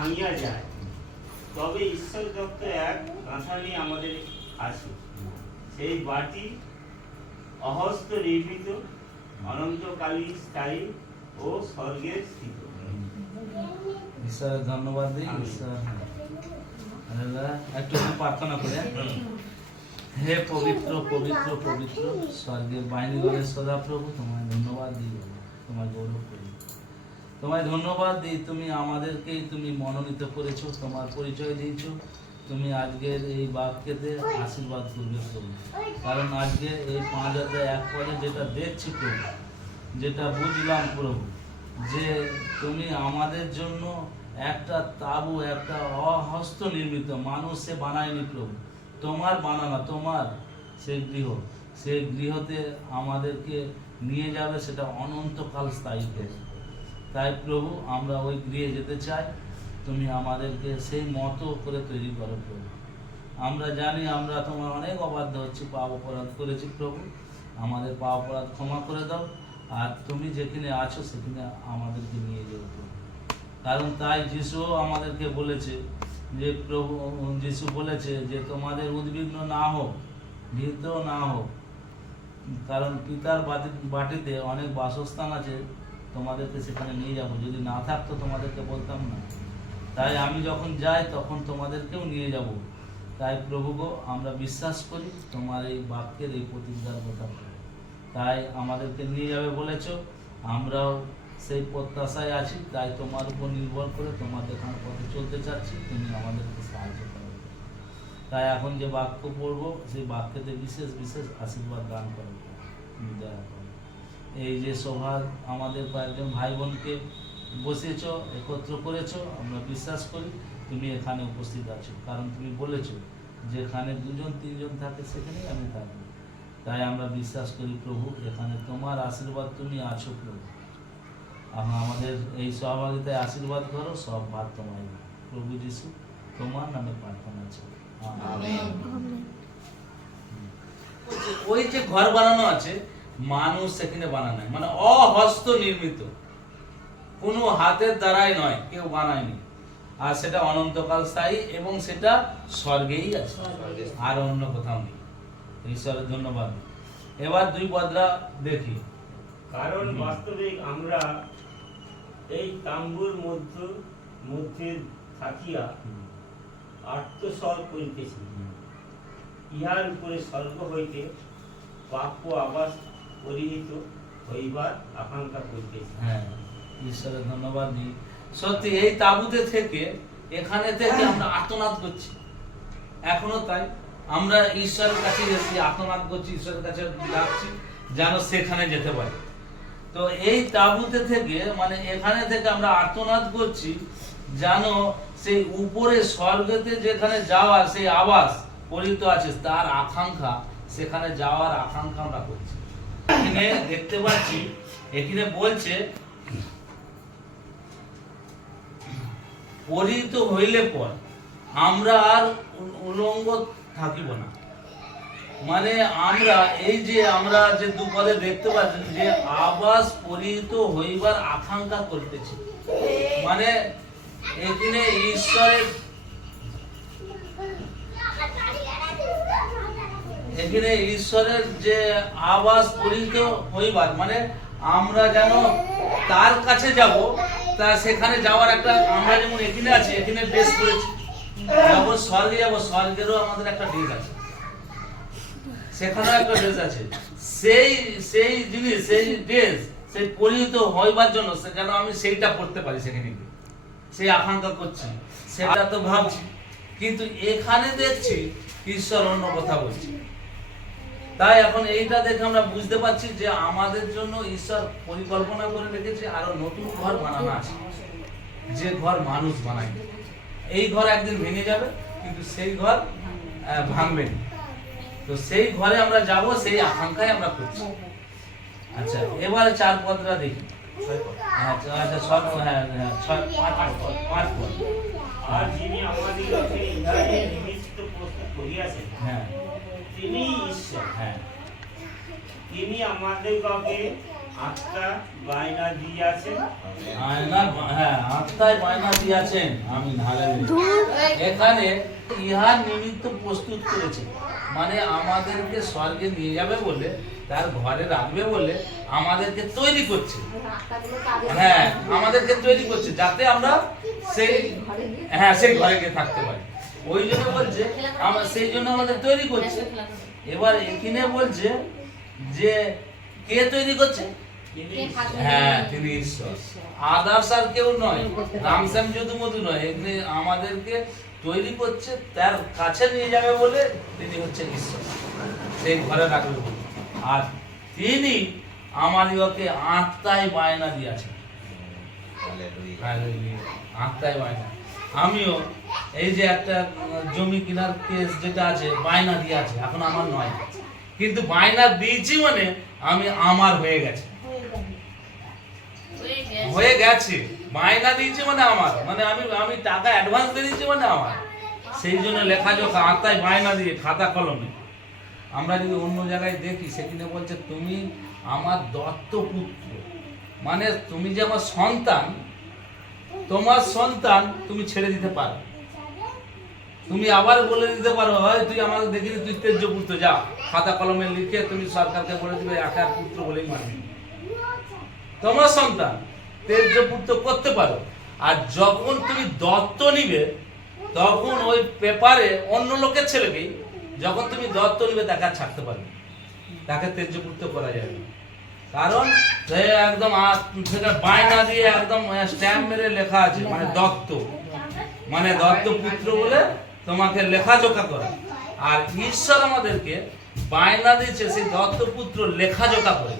ভাঙিয়া যায়, তবে ঈশ্বর দত্ত এক গাঁথানি আমাদের আছে, সেই বাটি অহস্ত নির্মিত, অনন্তকালী স্থায়ী ও স্বর্গের স্থিত। ঈশ্বরের ধন্যবাদ দিই। ঈশ্বর একটু প্রার্থনা করে। হে পবিত্র পবিত্র পবিত্র স্বর্গের বাহিনীগণের সদাপ্রভু, তোমায় ধন্যবাদ দিই, তোমায় গৌরব করি, তোমায় ধন্যবাদ দিই। তুমি আমাদেরকেই তুমি মনোনীত করেছো, তোমার পরিচয় দিয়েছো। তুমি আজকের এই বাক্যেতে আশীর্বাদ করবে প্রভু, কারণ আজকে এই 5,001 পদে যেটা দেখছি প্রভু, যেটা বুঝলাম প্রভু, যে তুমি আমাদের জন্য একটা তাবু, একটা অহস্ত নির্মিত, মানুষ সে বানায়নি প্রভু, তোমার বানানো, তোমার সেই গৃহ, সেই গৃহতে আমাদেরকে নিয়ে যাবে, সেটা অনন্তকাল স্থায়ী হবে। তাই প্রভু আমরা ওই গৃহে যেতে চাই, তুমি আমাদেরকে সেই মতো করে তৈরি করো প্রভু। আমরা জানি আমরা তোমার অনেক অবাধ্য হচ্ছি, পাপ অপরাধ করেছি প্রভু, আমাদের পাপ অপরাধ ক্ষমা করে দাও, আর তুমি যেখানে আছো সেখানে আমাদেরকে নিয়ে যাও প্রভু। কারণ তাই যিশু আমাদেরকে বলেছে যে প্রভু, যিশু বলেছে যে তোমাদের উদ্বিগ্ন না হোক, ভীত না হোক, কারণ পিতার বাটিতে অনেক বাসস্থান আছে, তোমাদেরকে সেখানে নিয়ে যাব, যদি না থাকতো তোমাদেরকে বলতাম না। তাই আমি যখন যাই তখন তোমাদেরকেও নিয়ে যাব। তাই প্রভু গো, আমরা বিশ্বাস করি তোমার এই বাক্যের এই প্রতিজ্ঞার কথা, তাই আমাদেরকে নিয়ে যাবে বলেছো, আমরাও সেই প্রত্যাশায় আছি। তাই তোমার উপর নির্ভর করে তোমার দেখানোর পথে চলতে চাচ্ছি, তুমি আমাদেরকে সাহায্য করো। তাই এখন যে বাক্য পড়বো সেই বাক্যতে বিশেষ বিশেষ আশীর্বাদ দান করো, দয়া করো। এই যে সভা আমাদের কয়েকজন ভাই বোনকে বসিয়েছ, একত্র করেছ, আমরা বিশ্বাস করি তুমি এখানে উপস্থিত আছো, কারণ তুমি বলেছো যেখানে 2-3 থাকে সেখানেই আমি থাকবো। তাই আমরা বিশ্বাস করি প্রভু, এখানে তোমার আশীর্বাদ তুমি আছো প্রভু। আমাদের এই সহভাগিতায় আশীর্বাদ করো, সব ভাগ তোমায় প্রভু যিশু তোমার নামে প্রার্থনা আছে, আমেন। ওই যে ঘর বানানো আছে, মানুষ সেখানে বানানো, মানে অহস্ত নির্মিত, কোনো হাতের দ্বারাই নয়, কেউ বানায়নি, আর সেটা অনন্তকাল স্থায়ী, এবং সেটা স্বর্গেই আছে, আর অন্য কোথাও নেই। ঈশ্বরের ধন্যবাদ। এবার 2 পদরা দেখি। কারণ বাস্তবিক আমরা এই তাম্বুর মধ্যে থাকিয়া আত্মস্বর করিতেছি, ইহার উপরে স্বর্গ হইতে প্রাপ্য আবাস পরিহিত হইবার আকাঙ্ক্ষা করিতেছি। হ্যাঁ, ঈশ্বরের ধন্যবাদ দিই। সত্যি এই তাঁবুতে থেকে, এখানে থেকে আমরা আর্তনাদ করছি, এখনো তাই আমরা ঈশ্বরের কাছে এসে আর্তনাদ করছি, ঈশ্বরের কাছে ডাকছি যেন সেখানে যেতে পারি। তো এই তাঁবুতে থেকে, মানে এখানে থেকে আমরা আর্তনাদ করছি যেন সেই উপরে স্বর্গতে যেখানে যাওয়ার সেই আবাস পরিহিত আছে, তার আকাঙ্ক্ষা, সেখানে যাওয়ার আকাঙ্ক্ষা আমরা করছি। এখানে দেখতে পাচ্ছি, এখানে বলছে পরিহিত হইলে পর আমরা আর উলঙ্গ থাকিব না। মানে আমরা এই যে আমরা যে 2 পদে দেখতে পাচ্ছি যে আবাস পরিহিত হইবার আকাঙ্ক্ষা করতেছি, মানে এখানে ঈশ্বরের যে আবাস পরিহিত হইবার, মানে আমরা যেন তার কাছে যাব, তা সেখানে যাওয়ার একটা, আমরা যেমন এখানে আছি, এখানে ড্রেস করেছি, যাবো স্বর্গে, যাবো স্বর্গেরও আমাদের একটা ড্রেস আছে, সেখানেও একটা ড্রেস আছে। সেই জিনিস, সেই ড্রেস, সেই পরিহিত হইবার জন্য যেন আমি সেইটা পড়তে পারি, সেখানে গিয়ে সেই আকাঙ্ক্ষা করছি, সেটা তো ভাবছি, কিন্তু এখানে দেখছি ঈশ্বর অন্য কথা বলছে। তাই এখন এইটা দেখে আমরা বুঝতে পারছি যে আমাদের জন্য ঈশ্বর পরিকল্পনা করে রেখেছে, আরো নতুন ঘর বানানো আছে, যে ঘর মানুষ বানায়। এই ঘর একদিন ভেঙে যাবে, কিন্তু সেই ঘর ভাঙবে না। তো সেই ঘরে আমরা যাব, সেই আকাঙ্ক্ষায় আমরা করছি। আচ্ছা, এবারে 4 পদরা দেখি। আচ্ছা, 5 পদ। আর যিনি আমাদিগকে ইহাতে নিমিত্ত প্রস্তুত করিয়াছেন, হ্যাঁ, তিনি ঈশ্বর। হ্যাঁ, তিনি আমাদেরকে আত্মা বায়না দিয়াছেন। আত্মায় বায়না দিয়াছেন। আমিন, হালেলুয়া। এখানে ইহার নিমিত্ত প্রস্তুত করেছে, মানে আমাদেরকে স্বর্গে নিয়ে যাবে বলে, তার ঘরে রাখবে বলে আমাদেরকে তৈরি করছে। হ্যাঁ, আমাদেরকে তৈরি করছে যাতে আমরা সেই সেই ঘরে গিয়ে থাকতে পারি। ওই জন্য বলছে আমরা সেই জন্য আমাদের তৈরি করছে। এবার এখানে বলছে যে কে তৈরি করছে? হ্যাঁ, তিনি ঈশ্বর। আদার্স আর কেউ নয়, রামশ্যাম যদুমধু নয়। এখানে আমাদেরকে তৈরি করছে, তার কাছে নিয়ে যাবে বলে তিনি হচ্ছে ঈশ্বর, সেই ঘরে রাখবে বলে। আর তিনি আমাদিগকে আত্মায় বায়না দিয়েছেন। আত্মায় বায়না। আমিও এই যে একটা জমি কেনার কেস যেটা আছে, বায়না দিয়ে আছে, এখন আমার নয়, কিন্তু বায়না দিয়েছি মানে আমি আমার হয়ে গেছে, হয়ে গেছে। বায়না দিয়েছি মানে আমার, মানে আমি টাকা অ্যাডভান্স দিয়ে দিয়েছি মানে আমার। সেই জন্য লেখাজোখা আত্মায় বায়না দিয়ে খাতা কলমে। আমরা যদি অন্য জায়গায় দেখি, সেখানে বলছে তুমি আমার দত্ত পুত্র, মানে তুমি যে আমার সন্তান, তোমার সন্তান তুমি ছেড়ে দিতে পারো। তুমি আবার বলে দিতে পারো, হয় তুই আমাকে দেখিনি, তুই তেজ্য পুত্র, যা খাতা কলমে লিখে তুমি সরকারকে বলে দিবে একার পুত্র বলেই মানবি। তোমার সন্তান তেজ্য পুত্র করতে পারো। আর যখন তুমি দত্ত নিবে, তখন ওই পেপারে অন্য লোকের ছেলেকেই যখন তুমি দত্ত নিবে, তাকে আর ছাড়তে পারবে, তাকে তেজ্য পুত্র করা যাবে না। কারণ সে একদম সেটা বায়না দিয়ে একদম স্ট্যাম্প মেরে লেখা আছে, মানে দত্ত, মানে দত্ত পুত্র বলে তোমাকে লেখাজোখা করা। আর ঈশ্বর আমাদেরকে বায়না দিয়েছে সেই দত্ত পুত্র লেখাজোখা করে,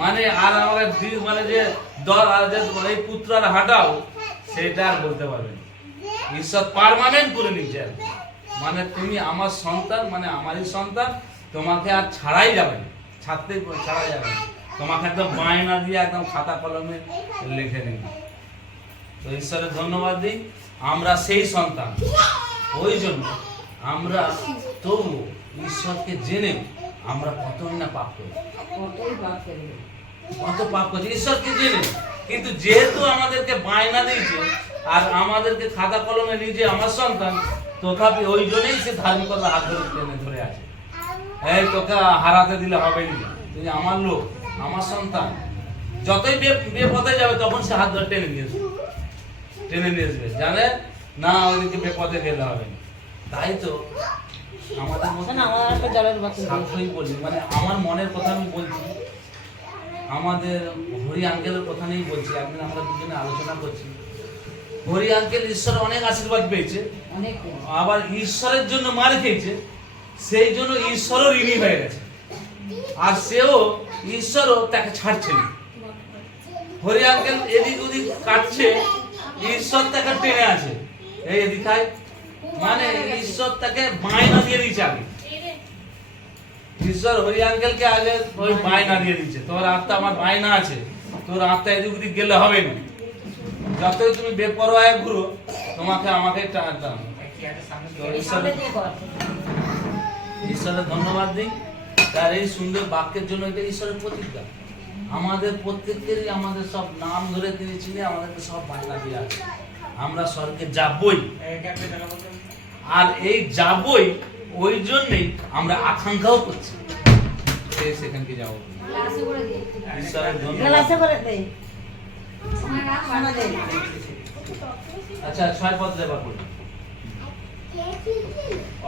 মানে আর আমাকে মানে যে এই পুত্র আর হাঁটাও, সেটা আর বলতে পারবে না। ঈশ্বর পার্মানেন্ট করে নিচ্ছে, মানে তুমি আমার সন্তান, মানে আমারই সন্তান, তোমাকে আর ছাড়াই যাবে না, ছাড়া যাবে না, তোমাকে একদম বায়না দিয়ে একদম খাতা কলমে লিখে নিন। তো ঈশ্বরের ধন্যবাদ দিই, আমরা সেই সন্তান। ওই জন্য আমরা তবু ঈশ্বরকে জেনে আমরা কতই না পাপ করি, কত পাপ করছি ঈশ্বরকে জেনে। কিন্তু যেহেতু আমাদেরকে বায়না দিয়েছে আর আমাদেরকে খাতা কলমে নিজে আমার সন্তান, তথাপি ওই জন্যই সে ধার্মিকতা হাত ধরে টেনে ধরে আছে। এই তোকে হারাতে দিলে হবে না, তুই আমার লোক, আমার সন্তান। যতই বেপথে যাবে তখন সে হাত ধরে টেনে নিয়ে আসবে, জানে না ওইদিকে বেপথে গেলে হবে না। তাই তো আমাদের মধ্যে বলি, মানে আমার মনের কথা আমি বলছি, আমাদের হরি আঙ্কেলের কথা নিয়েই বলছি। একদিন আমরা দুজনে আলোচনা করছি, হরি আঙ্কেল ঈশ্বরের অনেক আশীর্বাদ পেয়েছে, আবার ঈশ্বরের জন্য মার খেয়েছে, সেই জন্য ঈশ্বরও ঋণী হয়ে গেছে। আর সেও ঈশ্বরও তাকে ছাড়ছে না। হরি আঙ্কেল এদিক ওদিক কাটছে, ঈশ্বর তাকে টেনে আছে, এই এদিকায়, মানে ঈশ্বর তাকে বায়না দিয়ে দিয়েছে আগে। ঈশ্বর হরি আঙ্কেলকে আগে ওই বায়না দিয়ে দিচ্ছে, তোর আত্মা আমার বায়না আছে, তোর আত্মা এদিক ওদিক গেলে হবে না, যতই তুমি বেপরোয়া ঘুরো, তোমাকে আমাকে টানতে হবে। ঈশ্বরের ধন্যবাদ দিই তার এই সুন্দর বাক্যের জন্য। এটা ঈশ্বরের প্রতিজ্ঞা, আমাদের প্রত্যেকেরই, আমাদের সব নাম ধরে তিনি চিনে আমাদেরকে সব বায়না দিয়ে আছে, আমরা স্বর্গে যাবই। আর এই যাবই, ওই জন্যই আমরা আকাঙ্ক্ষাও করছি সেখানকে যাবো। ঈশ্বরের ধন্যবাদ। আচ্ছা, 6 পদ লেবার করি।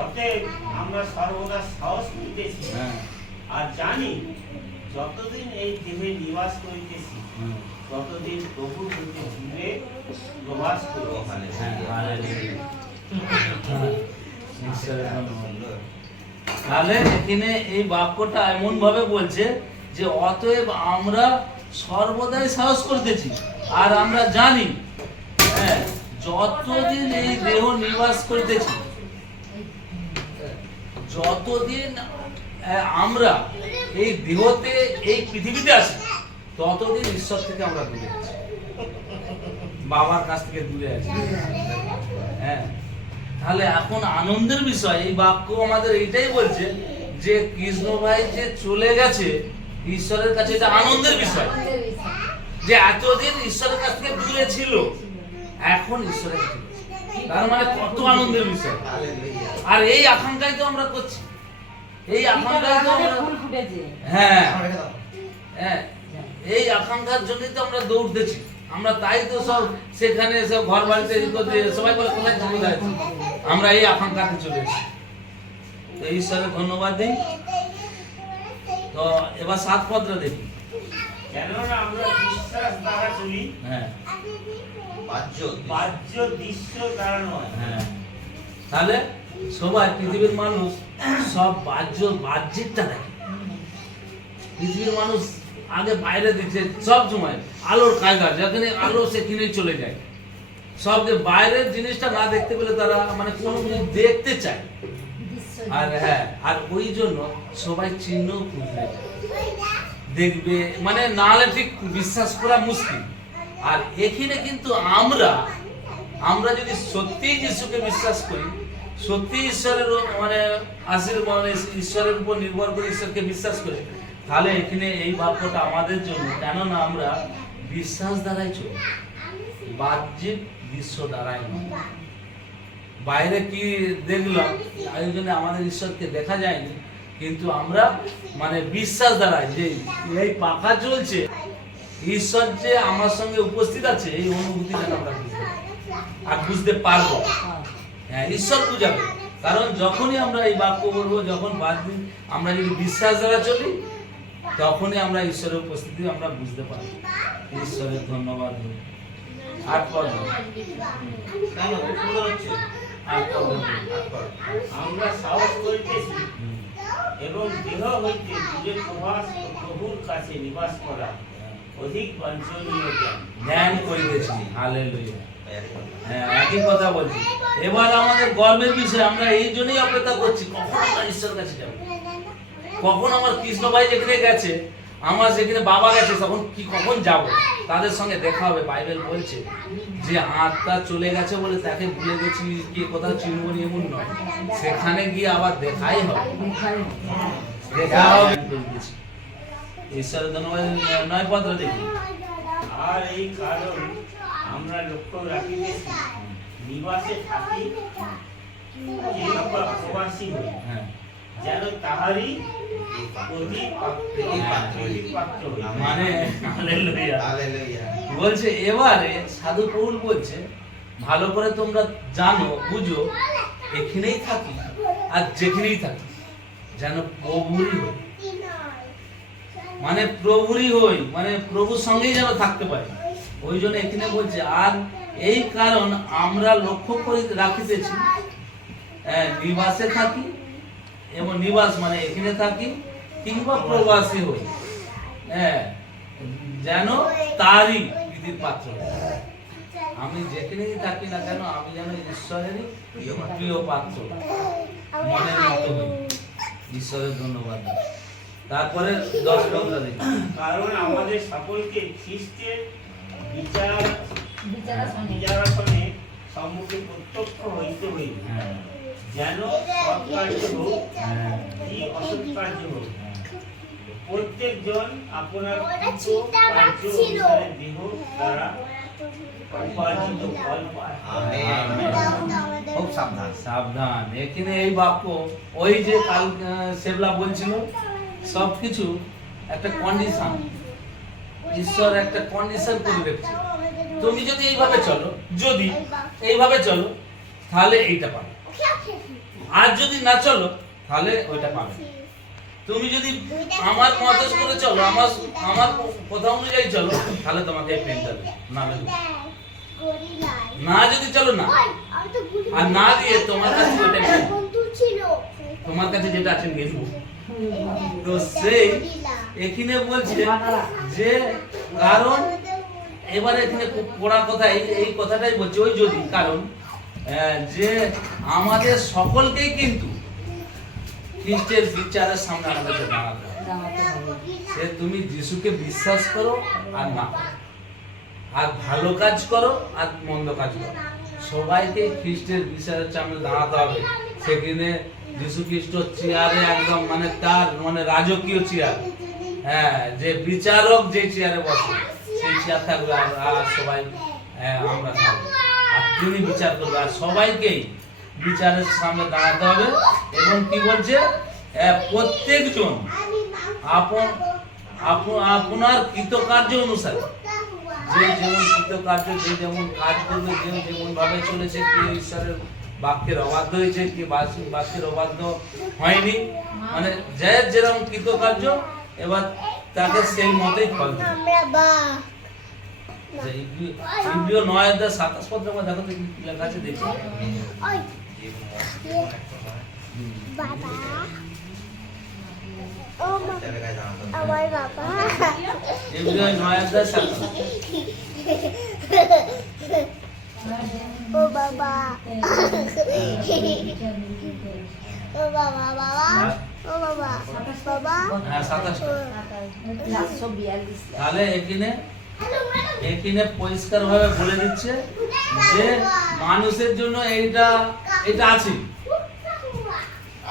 অতএব আমরা সর্বদা সাহস করিতেছি আর জানি, যতদিন এই দেহে নিবাস করিতেছি, ততদিন প্রভুর প্রতি দূরে প্রবাস করব। তাহলে এখানে এই বাক্যটা এমন ভাবে বলছে যে অতএব আমরা সর্বদাই সাহস করতেছি আর আমরা জানি, যতদিন এই দেহ নিবাস করতেছি, যতদিন আমরা এই দেহতে এই পৃথিবীতে আছি, ততদিন ঈশ্বর থেকে আমরা দূরে আছি, বাবার কাছ থেকে দূরে আছি। তাহলে এখন আনন্দের বিষয়, এই বাক্য আমাদের এইটাই বলছে যে কৃষ্ণ ভাই যে চলে গেছে ঈশ্বরের কাছে এটা আনন্দের বিষয়, যে এতদিন ঈশ্বরের কাছ থেকে দূরে ছিল এখন ঈশ্বরের কাছে গেছে। তার মানে কত আনন্দের বিষয়। আর এই আকাঙ্ক্ষাই তো আমরা করছি, এই আকাঙ্ক্ষাই তো আমরা হ্যাঁ হ্যাঁ এই আকাঙ্ক্ষার জন্যই তো আমরা দৌড়তেছি। আমরা তাই তো সব সেখানে সব ঘর বাড়িতে সবাই বলে কোথায় চলে যাচ্ছে, আমরা এই আকাঙ্ক্ষাতে চলে এসেছি। তো ঈশ্বরের ধন্যবাদ দিই। তো এবার 7 পদটা দেখি। কেননা আমরা বিশ্বাস দ্বারা চলি, হ্যাঁ বাহ্য দৃশ্য দ্বারা নয়। হ্যাঁ তাহলে সবাই পৃথিবীর মানুষ সব বাহ্যিকটা দেখে। পৃথিবীর মানুষ আগে বাইরে দেখছে সব সময় আলোর কায়দা, যেখানে আলো সেখানেই চলে যায়। সব যে বাইরের জিনিসটা না দেখতে পেলে তারা মানে কোনো জিনিস দেখতে চায়। আর হ্যাঁ আর ওই জন্য সবাই চিহ্ন খুঁজবে, দেখবে, মানে না হলে ঠিক বিশ্বাস করা মুশকিল। আর এখানে কিন্তু আমরা যদি সত্যি যিশুকে বিশ্বাস করি, সত্যি ঈশ্বরের মানে আশীর্বাদ, ঈশ্বরের উপর নির্ভর করে ঈশ্বরকে বিশ্বাস করি, তাহলে এখানে এই বাক্যটা আমাদের জন্য। কেননা আমরা বিশ্বাস দ্বারাই চলি, বাহ্যিক দৃশ্য দ্বারাই নয়। বাইরে কি দেখলাম এই জন্য আমাদের ঈশ্বরকে দেখা যায়নি, কিন্তু আমরা মানে বিশ্বাস দ্বারাই যে এই পাখা চলছে, ঈশ্বর যে আমার সঙ্গে উপস্থিত আছে এই অনুভূতিটা আমরা বুঝতে পারবো। হ্যাঁ ঈশ্বর বুঝাবে, কারণ যখনই আমরা এই বাক্য বলবো, যখন আমরা যদি বিশ্বাস দ্বারা চলি, তখনই আমরা ঈশ্বরের উপস্থিতি আমরা বুঝতে পারবো। ঈশ্বরের ধন্যবাদ। 8 পদ আমরা সাহস করিতেছি এবং দেহ হইতে দূরে প্রবাস প্রভুর কাছে নিবাস করা অধিক বাঞ্ছনীয় জ্ঞান করিতেছি। হালেলুয়া। হ্যাঁ একই কথা বলছি। এবার আমাদের গর্বের বিষয়, আমরা এই জন্যই অপেক্ষা করছি কখন আমরা ঈশ্বরের কাছে যাবো, কখন আমার কৃষ্ণ ভাই যেখানে গেছে, আমার যেখানে বাবা গেছে, তখন কখন যাব, তাদের সঙ্গে দেখা হবে। বাইবেল বলছে যে আত্মা চলে গেছে বলে তাকে ভুলে গেছি, গিয়ে কোথাও চিনব নি এমন নয়, সেখানে গিয়ে আবার দেখাই হবে, দেখা হবে। ঈশ্বরের ধন্যবাদ। 9 পদ দেখি। আর এই কারণ আমরা লক্ষ্য রাখিতেছি নিবাসে থাকি প্রবাসী হই, যেন তাহারই মানে বলছে এবারে সাধু পৌল বলছে ভালো করে তোমরা জানো বুঝো এখানেই থাকি আর যেখানেই থাকি যেন প্রভুরই হই, মানে প্রভুরই হই, মানে প্রভুর সঙ্গেই যেন থাকতে পারি। ওই জন্য এখানে বলছে আর এই কারণ আমরা লক্ষ্য করে রাখিতেছি নিবাসে থাকি, এবং নিবাস মানে এখানে থাকি কিংবা প্রবাসী হই, হ্যাঁ যেন তারই প্রীতির পাত্র। আমি যেখানেই থাকি না কেন আমি যেন ঈশ্বরেরই প্রিয় পাত্র, মনের মতো হই। ঈশ্বরের ধন্যবাদ। তারপরে 10 পদ দেখি। কারণ আমাদের সকলকে খ্রিস্টের বিচারাসনে সম্মুখে প্রত্যক্ষ হইতে হইবে, যেন সৎকার্য হোক কি অসৎ কার্য হোক, প্রত্যেকজন আপনার কৃত কার্য অনুসারে দেহ দ্বারা উপার্জিত ফল পায়। খুব সাবধান। সাবধান। এখানে এই বাক্য ওই যে কাল সেবলা বলছিল সবকিছু একটা কন্ডিশন, ঈশ্বর একটা কন্ডিশন করে রেখেছে। তুমি যদি এইভাবে চলো, যদি এইভাবে চলো তাহলে এইটা পাবে, আর যদি না চলো তাহলে ওইটা পাবে। তুমি যদি আমার মত করে চলো, আমার কথা অনুযায়ী চলো, তাহলে তোমাকে এই পেনটা দেবে, না দেবে না, যদি চলো না, আর না দিয়ে তোমার কাছে ওইটা তোমার কাছে যেটা আছে নিয়ে নেবো। তো সেই এখানে বলছে যে কারণ এবারে এখানে পড়া কথা এই কথাটাই বলছে, ওই যদি কারণ যে আমাদের সকলকেই কিন্তু খ্রিস্টের বিচারের সামনে আমাদেরকে দাঁড়াতে হবে। সে তুমি যিশুকে বিশ্বাস করো আর না, আর ভালো কাজ করো আর মন্দ কাজ করো, সবাইকে খ্রিস্টের বিচারের সামনে দাঁড়াতে হবে। সেখানে যীশু খ্রিস্ট চেয়ারে একদম মানে তার মানে রাজকীয় চেয়ার, হ্যাঁ, যে বিচারক যে চেয়ারে বসে সেই চেয়ার থাকবে, আর সবাই আমরা থাকবো, আর তিনি বিচার করবে, আর সবাইকেই বিচারের সামনে দাঁড়াতে হবে। এবং কি বলছে, প্রত্যেকজন আপন আপনার কৃতকার্য অনুসারে, যে যেমন কৃতকার্য, যে যেমন কাজ করবে, যে যেমন ভাবে চলেছে, কে ঈশ্বরের বাক্যের অবাধ্য হয়েছে, কে বাক্যের অবাধ্য হয়নি, মানে যে যেরকম কৃতকার্য, এবার তাকে সেই মতেই ফল দিবে। ইব্রিয় 9:27 পদ দেখো তো কি লেখা আছে, দেখো। আমার বাবা ইব্রিয় 9:27। ও বাবা ও বাবা বাবা ও বাবা বাবা হ্যাঁ 27। 442 তাহলে এখানে পরিষ্কার ভাবে বলে দিচ্ছে যে মানুষের জন্য এটা আছে।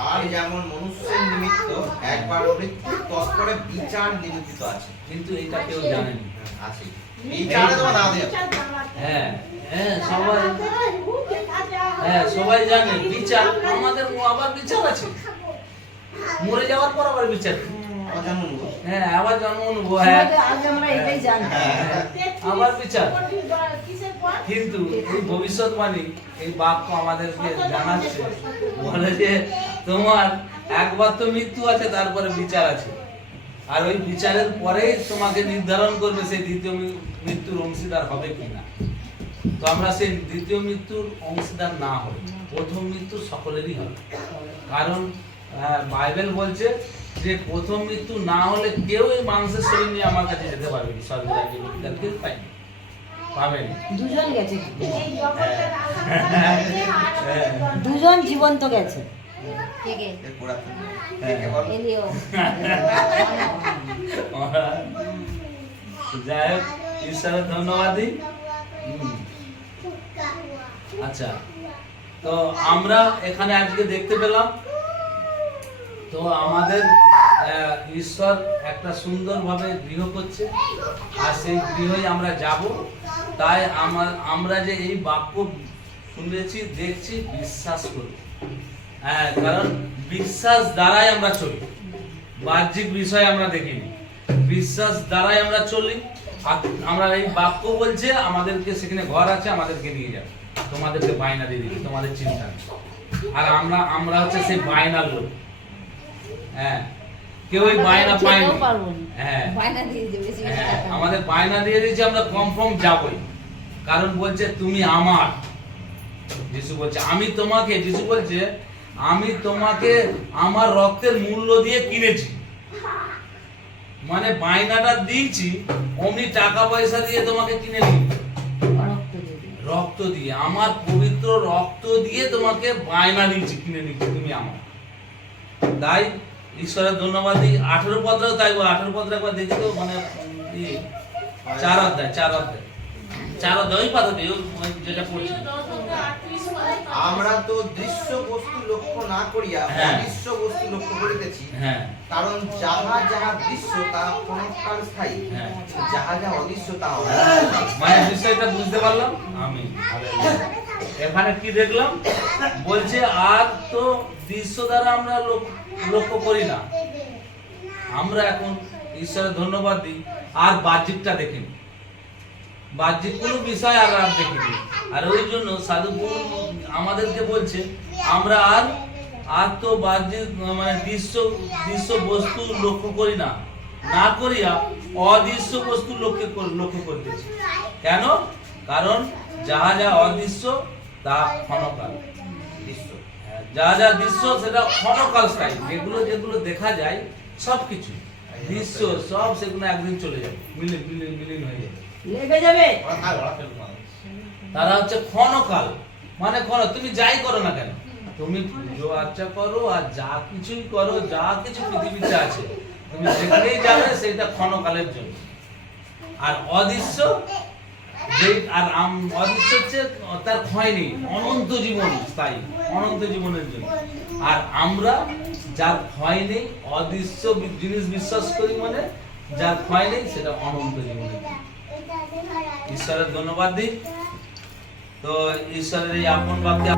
আর যেমন মনুষ্যের নিমিত্ত একবার মৃত্যু তৎপরে বিচার নিরূপিত আছে, কিন্তু এটা কেউ জানেনি। আছে বিচারে তো না দেয়। হ্যাঁ হ্যাঁ সবাই জানে বিচার, আমাদের আবার বিচার আছে, মরে যাওয়ার পর আবার বিচার, আমার যেমন হ্যাঁ আবার জন্ম অনুভব, হ্যাঁ আজ আমরা এটাই জানি। আবার বিচার। কিন্তু এই ভবিষ্যৎবাণী, এই বাক্য আমাদেরকে জানাচ্ছে, বলে যে তোমার একবার তো মৃত্যু আছে, তারপরে বিচার আছে, আর ওই বিচারের পরেই তোমাকে নির্ধারণ করবে সেই দ্বিতীয় মৃত্যুর অংশীদার হবে কিনা। তো আমরা সেই দ্বিতীয় মৃত্যুর অংশীদার না হই, প্রথম মৃত্যু সকলেরই হবে। কারণ বাইবেল বলছে যে প্রথম মৃত্যু না হলে কেউ এই মানুষের শরীর নিয়ে আমার কাছে যেতে পারবে না, স্বর্গরাজ্যে কেউ পাবেন। দুজন গেছে, দুজন জীবন্ত গেছে। কে কে? এলিও। যাই হোক, ঈশ্বরের ধন্যবাদ দিই। আচ্ছা, তো আমরা এখানে আজকে দেখতে পেলাম, তো আমাদের ঈশ্বর একটা সুন্দরভাবে গৃহ করছে, আর সেই গৃহই আমরা যাব। তাই আমরা যে এই বাক্য শুনেছি, দেখছি, বিশ্বাস করি, হ্যাঁ, কারণ বিশ্বাস দ্বারাই আমরা চলি, বাহ্যিক বিষয় আমরা দেখিনি, বিশ্বাস দ্বারাই আমরা চলি। আর আমরা এই বাক্য বলছে আমাদেরকে সেখানে ঘর আছে, আমাদেরকে নিয়ে যাবে, তোমাদেরকে বায়না দিয়ে দিবে, তোমাদের চিন্তা নেই। আর আমরা হচ্ছে সেই বায়নার লোক, হ্যাঁ, কেউ ওই বায়না পায়নি, হ্যাঁ, আমাদের বায়না দিয়ে দিয়েছে, আমরা কনফার্ম যাবই, কারণ বলছে তুমি আমার, যিশু বলছে আমি তোমাকে, যিশু বলছে আমি তোমাকে আমার রক্তের মূল্য দিয়ে কিনেছি, মানে বায়নাটা দিয়েছি, অমনি টাকা পয়সা দিয়ে তোমাকে কিনে নিই, রক্ত দিয়ে, আমার পবিত্র রক্ত দিয়ে তোমাকে বায়না দিয়েছি, কিনে নিচ্ছি, তুমি আমার। তাই ঈশ্বরের ধন্যবাদ দিই। 18 পদটাও তাই, 18 পদটা একবার দেখি তো, মানে 4 অধ্যায় পাতাতে যেটা পড়ছি, আমরা তো দৃশ্য বস্তু লক্ষ্য না করিয়া অদৃশ্য বস্তু লক্ষ্য করিতেছি, কারণ যাহা যাহা দৃশ্য তাহা ক্ষণকাল স্থায়ী, যাহা যাহা অদৃশ্য তাহা মানে বিষয়টা বুঝতে পারলাম আমি। এখানে কি দেখলাম, বলছে আর তো দৃশ্য দ্বারা আমরা লক্ষ্য করি না, আমরা এখন ঈশ্বরের ধন্যবাদ দিই, আর বাহ্যিকটা দেখিনি, বাহ্যিক কোনো বিষয় আর দেখিনি। আর ওই জন্য সাধুগুরু আমাদেরকে বলছে আমরা আর তো বাহ্যিক মানে দৃশ্য বস্তু লক্ষ্য করি না, না করিয়া অদৃশ্য বস্তু লক্ষ্য করতেছি। কেন? কারণ যাহা যা অদৃশ্য তা ক্ষণকাল, যাহা যা দৃশ্য সেটা ক্ষণকাল স্থায়ী, যেগুলো দেখা যায় সবকিছু দৃশ্য সব সেগুলো একদিন চলে যাবে, বিলীন হয়ে যাবে, লেগে যাবে। তারা হচ্ছে ক্ষণকাল, মানে তুমি যাই করো না কেন, তুমি পুজো আর্চা করো আর যা কিছুই করো, যা কিছু পৃথিবীতে আছে, তুমি যেখানেই যাবে সেটা ক্ষণকালের জন্য। আর অদৃশ্য যে আর অদৃশ্য হচ্ছে তার ক্ষয় নেই, অনন্ত জীবন স্থায়ী, অনন্ত জীবনের জন্য। আর আমরা যার ক্ষয় নেই, অদৃশ্য জিনিস বিশ্বাস করি মানে যার ক্ষয় নেই সেটা অনন্ত জীবনের জন্য। ঈশ্বরের ধন্যবাদ দিই। তো ঈশ্বরের এই আপন বাক্যে